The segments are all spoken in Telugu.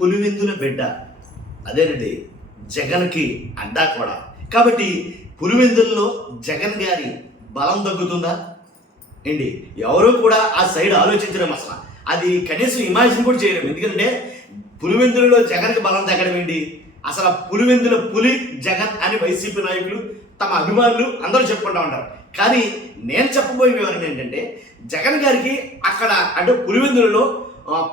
పులివెందుల బిడ్డ అదేనండి జగన్కి అడ్డా కూడా. కాబట్టి పులివెందుల్లో జగన్ గారి బలం తగ్గుతుందా ఏంటి? ఎవరూ కూడా ఆ సైడ్ ఆలోచించడం అసలు అది కనీసం ఇమాజిన్ కూడా చేయలేము. ఎందుకంటే పులివెందులలో జగన్కి బలం తగ్గడం ఏంటి? అసలు పులివెందుల పులి జగన్ అని వైసీపీ నాయకులు తమ అభిమానులు అందరూ చెప్పుకుంటూ ఉంటారు. కానీ నేను చెప్పబోయే వివరణ ఏంటంటే జగన్ గారికి అక్కడ అంటే పులివెందులలో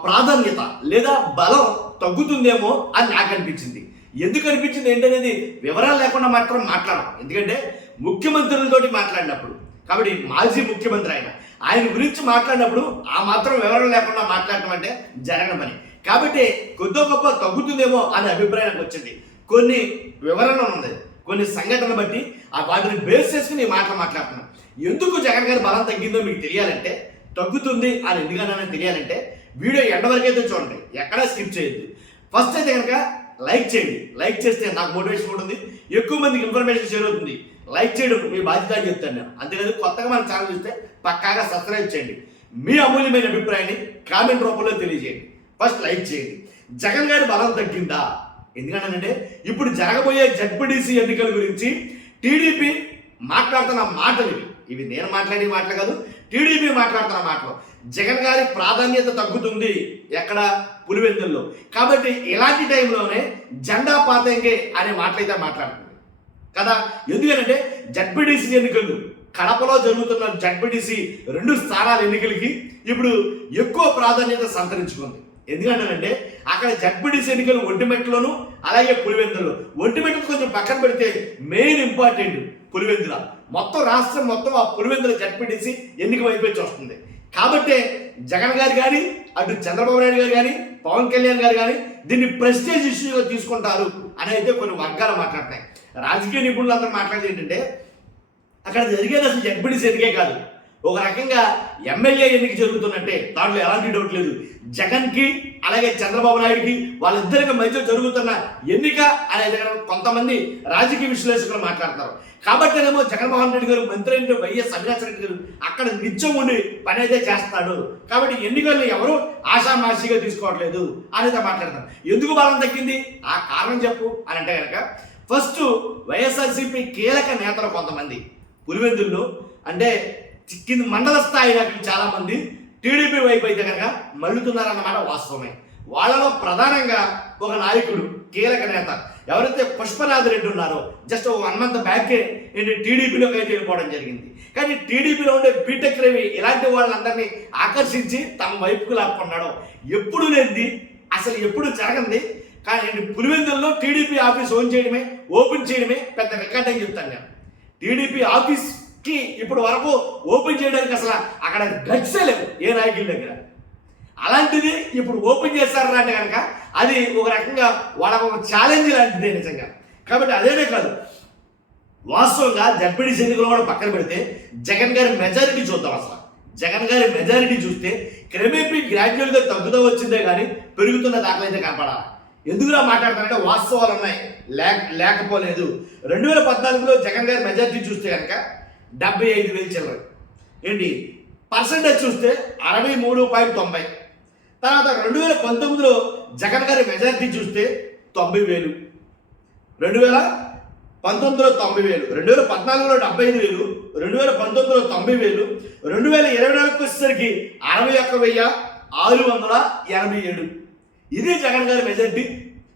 ప్రాధాన్యత లేదా బలం తగ్గుతుందేమో అని నాకు అనిపించింది. ఎందుకు అనిపించింది ఏంటనేది వివరాలు లేకుండా మాత్రం మాట్లాడడం. ఎందుకంటే ముఖ్యమంత్రులతోటి మాట్లాడినప్పుడు, కాబట్టి మాజీ ముఖ్యమంత్రి ఆయన గురించి మాట్లాడినప్పుడు ఆ మాత్రం వివరాలు లేకుండా మాట్లాడటం అంటే జరగని పని. కాబట్టి కొద్ది గొప్ప తగ్గుతుందేమో అనే అభిప్రాయం నాకు వచ్చింది. కొన్ని వివరణ ఉంది, కొన్ని సంఘటనలు బట్టి వాటిని బేస్ చేసుకుని ఈ మాటలు మాట్లాడుతున్నాను. ఎందుకు జగన్ గారి బలం తగ్గిందో మీకు తెలియాలంటే, తగ్గుతుంది అని ఎందుకన్నా తెలియాలంటే వీడియో ఎండ వరకైతే చూడండి, ఎక్కడా స్కిప్ చేయొద్దు. ఫస్ట్ అయితే కనుక లైక్ చేయండి. లైక్ చేస్తే నాకు మోటివేషన్ ఉంటుంది, ఎక్కువ మందికి ఇన్ఫర్మేషన్ షేర్ అవుతుంది. లైక్ చేయడం మీ బాధ్యత అని చెప్తాను నేను. అంతేకాదు కొత్తగా మన ఛానల్ చూస్తే పక్కాగా సబ్స్క్రైబ్ చేయండి. మీ అమూల్యమైన అభిప్రాయాన్ని కామెంట్ రూపంలో తెలియజేయండి. ఫస్ట్ లైక్ చేయండి. జగన్ గారి బలం తగ్గిందా? ఎందుకంటే ఇప్పుడు జరగబోయే జడ్పీటీసీ ఎన్నికల గురించి టీడీపీ మాట్లాడుతున్న మాటలు ఇవి నేను మాట్లాడే మాటలు కాదు, టీడీపీ మాట్లాడుతున్న మాటలు. జగన్ గారి ప్రాధాన్యత తగ్గుతుంది ఎక్కడ? పులివెందుల్లో. కాబట్టి ఇలాంటి టైంలోనే జెండా పాతంగే అనే మాటలైతే మాట్లాడుతుంది కదా. ఎందుకంటే జడ్పీటీసీ ఎన్నికలు కడపలో జరుగుతున్న జడ్పీటీసీ 2 స్థానాల ఎన్నికలకి ఇప్పుడు ఎక్కువ ప్రాధాన్యత సంతరించుకుంది. ఎందుకంటే అక్కడ జడ్పీటీసీ ఎన్నికలు ఒంటిమెట్లోను అలాగే పులివెందులో. ఒంటిమెట్టు కొంచెం పక్కన పెడితే మెయిన్ ఇంపార్టెంట్ పులివెందుల. మొత్తం రాష్ట్రం మొత్తం ఆ పులివెందుల జడ్పీటీసీ ఎన్నిక వైపు వస్తుంది. కాబట్టి జగన్ గారు కానీ అటు చంద్రబాబు నాయుడు గారు కానీ పవన్ కళ్యాణ్ గారు కానీ దీన్ని ప్రెస్టేజ్ ఇష్యూగా తీసుకుంటారు అని అయితే కొన్ని వర్గాలు మాట్లాడుతున్నాయి. రాజకీయ నిపుణులు అందరూ మాట్లాడేది ఏంటంటే అక్కడ జరిగేది అసలు జడ్పీటీసీ ఎన్నికే కాదు, ఒక రకంగా ఎమ్మెల్యే ఎన్నిక జరుగుతున్నట్టే. దాంట్లో ఎలాంటి డౌట్ లేదు. జగన్కి అలాగే చంద్రబాబు నాయుడుకి వాళ్ళిద్దరికి మధ్య జరుగుతున్న ఎన్నిక అనేది కొంతమంది రాజకీయ విశ్లేషకులు మాట్లాడుతున్నారు. కాబట్టేనేమో జగన్మోహన్ రెడ్డి గారు మంత్రి అయిన వైఎస్ అవినాష్ రెడ్డి గారు అక్కడ నిత్యం ఉండి పని అయితే చేస్తాడు. కాబట్టి ఎన్నికలను ఎవరు ఆషామాషిగా తీసుకోవట్లేదు అనేది మాట్లాడతారు. ఎందుకు బలం తగ్గింది? ఆ కారణం చెప్పు అని అంటే కనుక ఫస్ట్ వైఎస్ఆర్సీపీ కీలక నేతలు కొంతమంది పులివెందుల్లో అంటే కింద మండల స్థాయి నాయకులు చాలా మంది టీడీపీ వైపు అయితే కనుక మళ్ళుతున్నారన్నమాట వాస్తవమే. వాళ్ళలో ప్రధానంగా ఒక నాయకుడు కీలక నేత ఎవరైతే పుష్పనాథ్ రెడ్డి ఉన్నారో జస్ట్ 1 month బ్యాకే ఏంటి టీడీపీలోకి అయితే వెళ్ళిపోవడం జరిగింది. కానీ టీడీపీలో ఉండే బీటెక్ రవి ఇలాంటి వాళ్ళందరినీ ఆకర్షించి తమ వైపుకు లాక్కున్నాడు. ఎప్పుడు లేనిది, అసలు ఎప్పుడు జరగంది. కానీ పులివెందుల్లో టీడీపీ ఆఫీస్ ఓపెన్ చేయడమే పెద్ద రికార్డ్ అని చెప్తాను నేను. టీడీపీ ఆఫీస్కి ఇప్పుడు వరకు ఓపెన్ చేయడానికి అసలు అక్కడ గట్సే లేవు ఏ నాయకుల దగ్గర. అలాంటిది ఇప్పుడు ఓపెన్ చేస్తారా అంటే కనుక అది ఒక రకంగా వాళ్ళకు ఒక ఛాలెంజ్ లాంటిదే నిజంగా. కాబట్టి అదేనే కాదు, వాస్తవంగా జడ్పీటీసీ ఎన్నికలు కూడా పక్కన పెడితే జగన్ గారి మెజారిటీ చూద్దాం. అసలు జగన్ గారి మెజారిటీ చూస్తే క్రమేపీ గ్రాడ్యువల్గా తగ్గుతూ వచ్చిందే కానీ పెరుగుతున్న దాఖలైతే కనపడాలి. ఎందుకులా మాట్లాడతానంటే వాస్తవాలు ఉన్నాయి, లేకపోలేదు. 2014లో జగన్ గారి మెజారిటీ చూస్తే కనుక 75,000 చిల్లర ఏంటి పర్సెంటేజ్ చూస్తే 63.90. తర్వాత 2019లో జగన్ గారి మెజారిటీ చూస్తే 90,000, 2019లో 90,000, 2014లో 75,000, 2019లో 90,000, 2024 వచ్చేసరికి 61,687. ఇది జగన్ గారి మెజారిటీ.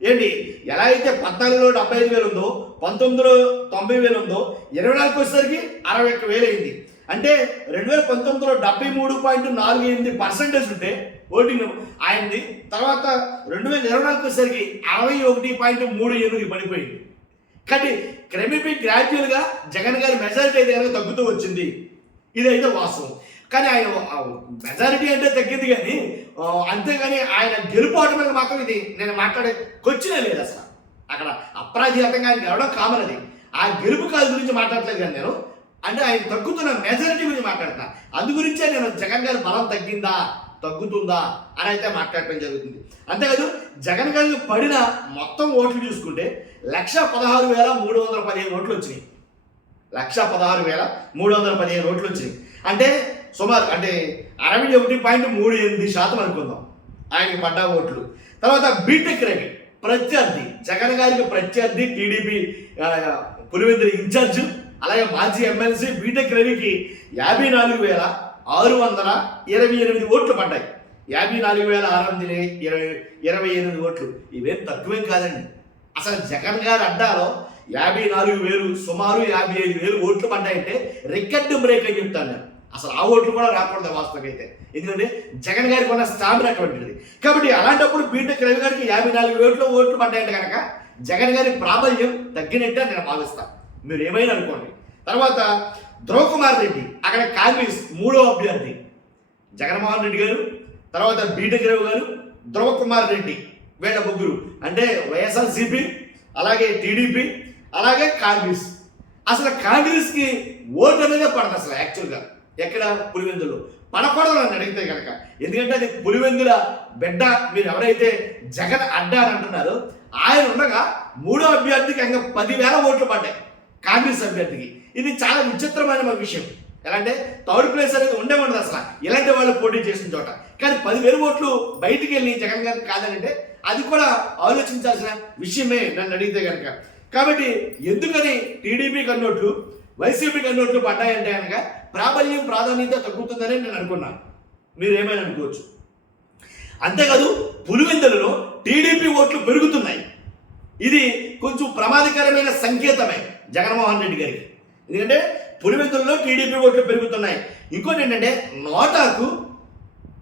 ఏంటి ఎలా అయితే 14లో 75,000 ఉందో, 19లో 90,000 ఉందో, 24 వచ్చేసరికి 61,000 అయింది. అంటే 2019లో 73.48% ఉంటే ఓటింగ్ ఆయనది. తర్వాత 2024 వచ్చేసరికి 61.38 పడిపోయింది. కానీ క్రమేపీ గ్రాడ్యువల్గా జగన్ గారి మెజారిటీ అయితే కనుక తగ్గుతూ వచ్చింది. ఇదైతే వాస్తవం. కానీ ఆయన మెజారిటీ అంటే తగ్గింది కానీ అంతేగాని ఆయన గెలుపోవటం మాత్రం ఇది నేను మాట్లాడే క్వశ్చనే లేదు అసలు. అక్కడ అప్రాధితంగా ఆయన గెలవడం కామన్. అది ఆ గెలుపు కాదు గురించి మాట్లాడలేదు కానీ నేను అంటే ఆయన తగ్గుతున్న మెజారిటీ గురించి మాట్లాడుతున్నా. అందు గురించే నేను జగన్ గారి బలం తగ్గిందా తగ్గుతుందా అని అయితే మాట్లాడటం జరుగుతుంది. అంతేకాదు జగన్ గారికి పడిన మొత్తం ఓట్లు చూసుకుంటే 116,315 ఓట్లు వచ్చినాయి. 116,315 ఓట్లు వచ్చినాయి. అంటే సుమారు అంటే 61.38% అనుకుందాం ఆయనకి పడ్డ ఓట్లు. తర్వాత బీటెక్ రవి ప్రత్యర్థి, జగన్ గారికి ప్రత్యర్థి టీడీపీ పులివెందుల ఇన్ఛార్జ్, అలాగే మాజీ ఎమ్మెల్సీ బీటెక్ రవికి 54,628 ఓట్లు పడ్డాయి. 54,628 ఓట్లు. ఇవేం తక్కువేం కాదండి. అసలు జగన్ గారి అడ్డాలో 54,000 సుమారు 55,000 ఓట్లు పడ్డాయంటే రికార్డు బ్రేక్ అని చెప్తాను నేను. అసలు ఆ ఓట్లు కూడా రాకూడదు వాస్తవం అయితే, ఎందుకంటే జగన్ గారికి ఉన్న స్టామినా అటువంటిది. కాబట్టి అలాంటప్పుడు బీటెక్ రవి గారికి 54,000 ఓట్లు పడ్డాయంటే కనుక జగన్ గారి ప్రాబల్యం తగ్గినట్టే నేను భావిస్తాను. మీరు ఏమైనా అనుకోండి. తర్వాత ధ్రువకుమార్ రెడ్డి అక్కడ కాంగ్రెస్ 3వ అభ్యర్థి. జగన్మోహన్ రెడ్డి గారు, తర్వాత బీటెక్ రవి గారు, ధ్రువకుమార్ రెడ్డి, వీళ్ళ ముగ్గురు అంటే వైఎస్ఆర్సీపీ, అలాగే టీడీపీ, అలాగే కాంగ్రెస్. అసలు కాంగ్రెస్కి ఓటు అనేదే పడదు అసలు యాక్చువల్గా. ఎక్కడ? పులివెందులో పడకూడదు అని అడిగితే కనుక. ఎందుకంటే అది పులివెందుల బిడ్డ. మీరు ఎవరైతే జగన్ అడ్డా అని అంటున్నారో ఆయన ఉండగా 3వ అభ్యర్థికి ఇంకా 10,000 ఓట్లు పడ్డాయి కాంగ్రెస్ అభ్యర్థికి. ఇది చాలా విచిత్రమైన విషయం. ఎలా అంటే థర్డ్ ప్లేస్ అనేది ఉండదు అసలు ఇలాంటి వాళ్ళు పోటీ చేసిన చోట. కానీ 10,000 ఓట్లు బయటికి వెళ్ళి జగన్ గారికి కాదనంటే అది కూడా ఆలోచించాల్సిన విషయమే నన్ను అడిగితే కనుక. కాబట్టి ఎందుకని టీడీపీ కన్నోట్లు వైసీపీ కన్నోట్లు పడ్డాయంటే కనుక ప్రాబల్యం ప్రాధాన్యత తగ్గుతుందని నేను అనుకున్నాను. మీరు ఏమైనా అనుకోవచ్చు. అంతేకాదు పులివెందులలో టీడీపీ ఓట్లు పెరుగుతున్నాయి. ఇది కొంచెం ప్రమాదకరమైన సంకేతమే జగన్మోహన్ రెడ్డి గారికి. ఎందుకంటే పులివెందులలో టీడీపీ ఓట్లు పెరుగుతున్నాయి. ఇంకోటి ఏంటంటే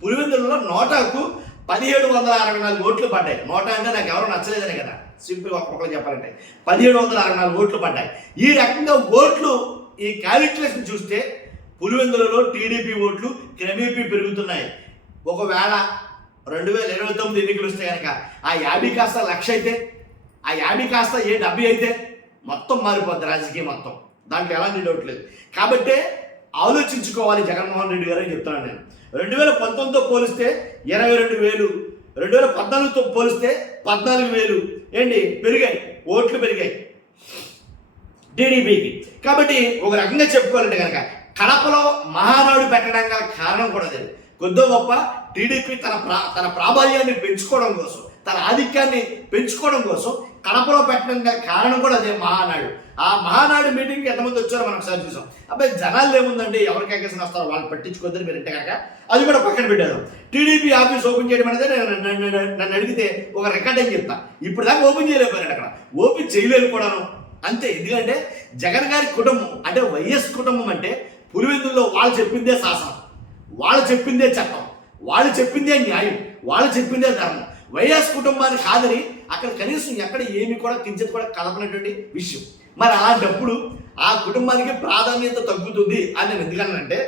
పులివెందులలో నోటాకు 1,764 ఓట్లు పడ్డాయి. నోటా అంటే నాకు ఎవరో నచ్చలేదని కదా, సింపుల్ ఒక్కొక్కరు చెప్పాలంటే 1,764 ఓట్లు పడ్డాయి. ఈ రకంగా ఓట్లు ఈ క్యాలిక్యులేషన్ చూస్తే పులివెందులలో టీడీపీ ఓట్లు క్రమేపీ పెరుగుతున్నాయి. ఒకవేళ 2029 ఎన్నికలు వస్తే కనుక ఆ 50 కాస్త 1,00,000 అయితే, ఆ 50 కాస్త 70 అయితే మొత్తం మారిపోద్ది రాజకీయం మొత్తం. దాంట్లో ఎలాంటి డౌట్ లేదు. కాబట్టే ఆలోచించుకోవాలి జగన్మోహన్ రెడ్డి గారు అని చెప్తున్నాను నేను. 2019తో పోలిస్తే 22,000, 2014తో పోలిస్తే 14,000 ఏంటి పెరిగాయి, ఓట్లు పెరిగాయి టీడీపీకి. కాబట్టి ఒక రకంగా చెప్పుకోవాలంటే కనుక కడపలో మహానాడు పెట్టడం గల కారణం కూడా అదే. కొద్దో గొప్ప టీడీపీ తన ప్రాబల్యాన్ని పెంచుకోవడం కోసం, తన ఆధిక్యాన్ని పెంచుకోవడం కోసం కడపలో పెట్టడం గల కారణం కూడా అదే మహానాడు. ఆ మహానాడు మీటింగ్కి ఎంతమంది వచ్చారో మనం ఒకసారి చూసాం. అబ్బాయి జనాలు ఏముందండి, ఎవరికి ఎక్కేసిన వస్తారో వాళ్ళు పట్టించుకోద్దని మీరు అంటే కనుక అది కూడా పక్కన పెట్టారు. టీడీపీ ఆఫీస్ ఓపెన్ చేయడం అనేది నన్ను అడిగితే ఒక రికార్డ్ అని చెప్తా. ఇప్పుడు దాకా ఓపెన్ చేయలేకపోయారు, అక్కడ ఓపెన్ చేయలేకపోవడం అంతే. ఎందుకంటే జగన్ గారి కుటుంబం అంటే వైఎస్ కుటుంబం అంటే పులివెందుల్లో వాళ్ళు చెప్పిందే శాసనం, వాళ్ళు చెప్పిందే చట్టం, వాళ్ళు చెప్పిందే న్యాయం, వాళ్ళు చెప్పిందే ధర్మం. వైఎస్ కుటుంబాన్ని కాదని అక్కడ కనీసం ఎక్కడ ఏమి కూడా కించిత్ కూడా కలపనటువంటి విషయం. మరి అలాంటప్పుడు ఆ కుటుంబానికి ప్రాధాన్యత తగ్గుతుంది అని నేను ఎందుకన్నానంటే,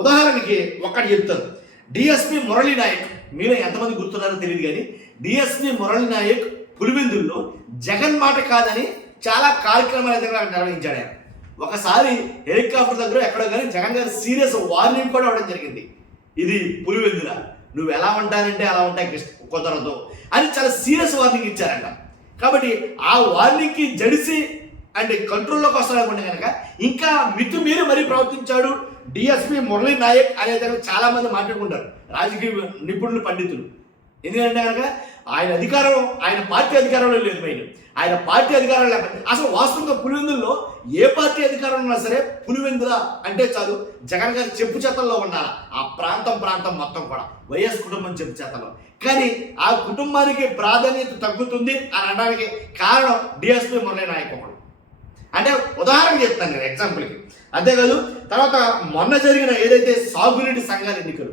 ఉదాహరణకి ఒక్కటి చెప్తాను. డిఎస్పి మురళీ నాయక్, మీరు ఎంతమంది గుర్తున్నారో తెలియదు కానీ డిఎస్పి మురళీ నాయక్ పులివెందుల్లో జగన్ మాట కాదని చాలా కార్యక్రమాలు అయితే నిర్వహించాడు ఆయన. ఒకసారి హెలికాప్టర్ దగ్గర ఎక్కడో కానీ జగన్ గారు సీరియస్ వార్నింగ్ కూడా ఇవ్వడం జరిగింది. ఇది పులివెందుల, నువ్వు ఎలా ఉంటానంటే అలా ఉంటాయి కుదరదు అని చాలా సీరియస్ వార్నింగ్ ఇచ్చారంట. కాబట్టి ఆ వార్నింగ్కి జడిసి అంటే కంట్రోల్లోకి వస్తాడనుకుంటే కనుక ఇంకా మితిమీరి మరీ ప్రవర్తించాడు డిఎస్పి మురళీ నాయక్ అనేది చాలా మంది మాట్లాడుకుంటారు రాజకీయ నిపుణులు, పండితులు. ఎందుకంటే కనుక ఆయన పార్టీ అధికారంలో లేదు. ఆయన పార్టీ అధికారం లేకపోతే అసలు వాస్తవంగా పులివెందుల్లో ఏ పార్టీ అధికారం ఉన్నా సరే పులివెందుల అంటే చాలు జగన్ గారి చెప్పు చేతల్లో ఉండాలి. ఆ ప్రాంతం మొత్తం కూడా వైఎస్ కుటుంబం చెప్పు చేతల్లో. కానీ ఆ కుటుంబానికి ప్రాధాన్యత తగ్గుతుంది అని అనడానికి కారణం డిఎస్పి మురళీ నాయక్ ఒకడు. అంటే ఉదాహరణ చెప్తాను నేను ఎగ్జాంపుల్కి. అంతేకాదు తర్వాత మొన్న జరిగిన ఏదైతే సాగునీటి సంఘాల ఎన్నికలు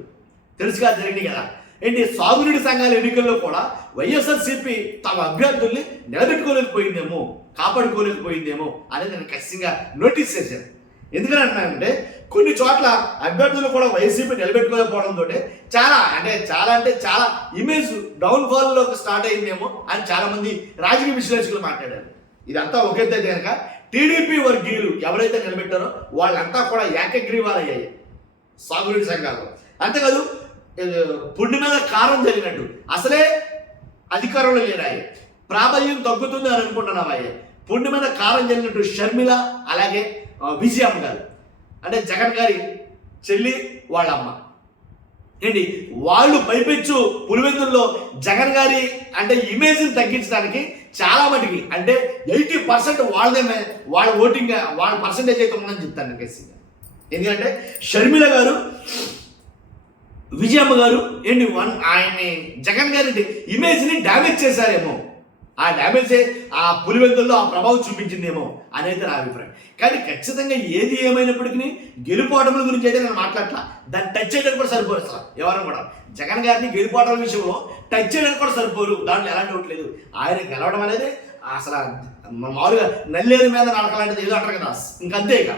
తెలుసుగా జరిగినాయి కదా, ఏంటి సాగునీటి సంఘాల ఎన్నికల్లో కూడా వైఎస్ఆర్సీపీ తమ అభ్యర్థుల్ని నిలబెట్టుకోలేకపోయిందేమో, కాపాడుకోలేకపోయిందేమో అనేది నేను ఖచ్చితంగా నోటీస్ చేశాను. ఎందుకని అంటున్నానంటే కొన్ని చోట్ల అభ్యర్థులు కూడా వైసీపీ నిలబెట్టుకోలేకపోవడంతో చాలా ఇమేజ్ డౌన్ఫాల్లోకి స్టార్ట్ అయిందేమో అని చాలామంది రాజకీయ విశ్లేషకులు మాట్లాడారు. ఇదంతా ఒకేతే కనుక టీడీపీ వర్గీయులు ఎవరైతే నిలబెట్టారో వాళ్ళంతా కూడా ఏకగ్రీవాలయ్యాయి సాగునీటి సంఘాలు. అంతేకాదు పుండి మీద కారం జరిగినట్టు అసలే అధికారంలో లేరాయి, ప్రాబల్యం తగ్గుతుంది అని అనుకుంటున్నామయ్యే. పుండి మీద కారం జరిగినట్టు షర్మిల అలాగే విజయమ్మ గారు అంటే జగన్ గారి చెల్లి వాళ్ళ అమ్మ ఏంటి వాళ్ళు పైపెచ్చు పులివెందుల్లో జగన్ గారి అంటే ఇమేజ్ని తగ్గించడానికి చాలా మటుకి అంటే 80% వాళ్ళ ఓటింగ్ వాళ్ళ పర్సంటేజ్ అయితే ఉందని చెప్తాను కేసీ. ఎందుకంటే షర్మిల గారు, విజయమ్మ గారు ఏంటి ఆయన్ని జగన్ గారి ఇమేజ్ని డ్యామేజ్ చేశారేమో, ఆ డ్యామేజ్ ఆ పులివెందుల్లో ఆ ప్రభావం చూపించిందేమో అనేది నా అభిప్రాయం. కానీ ఖచ్చితంగా ఏది ఏమైనప్పటికీ గెలుపోవటముల గురించి అయితే నేను మాట్లాడట్లా, దాన్ని టచ్ చేయడానికి కూడా సరిపోరు అసలు ఎవరైనా కూడా. జగన్ గారిని గెలుపోవటం విషయంలో టచ్ చేయడానికి కూడా సరిపోరు, దాంట్లో ఎలాంటి ఒకటి లేదు. ఆయన గెలవడం అనేది అసలు మామూలుగా నల్లేరు మీద నడకలాంటిది ఏదో అంటారు కదా, ఇంకంతే ఇక.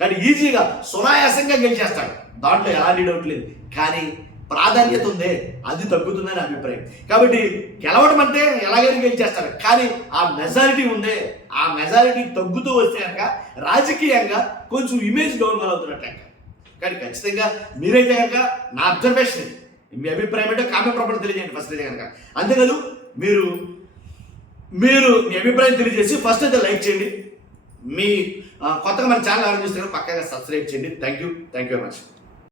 కానీ ఈజీగా సునాయాసంగా గెలిచేస్తాడు, దాంట్లో ఎలాంటి డౌట్ లేదు. కానీ ప్రాధాన్యత ఉందే అది తగ్గుతుందని అభిప్రాయం. కాబట్టి గెలవడం అంటే ఎలాగైనా గెలిచేస్తారు, కానీ ఆ మెజారిటీ ఉందే ఆ మెజారిటీ తగ్గుతూ వస్తే కనుక రాజకీయంగా కొంచెం ఇమేజ్ డౌన్ అవుతున్నట్టు. కానీ ఖచ్చితంగా మీరైతే కనుక నా అబ్జర్వేషన్, మీ అభిప్రాయం అంటే కామెంట్ రూపంలో తెలియజేయండి ఫస్ట్ అయితే కనుక. అంతేకాదు మీరు మీ అభిప్రాయం తెలియజేసి ఫస్ట్ అయితే లైక్ చేయండి. మీ కొత్తగా మన ఛానల్ ఆలోచిస్తే పక్కగా సబ్స్క్రైబ్ చేయండి. Thank you very much.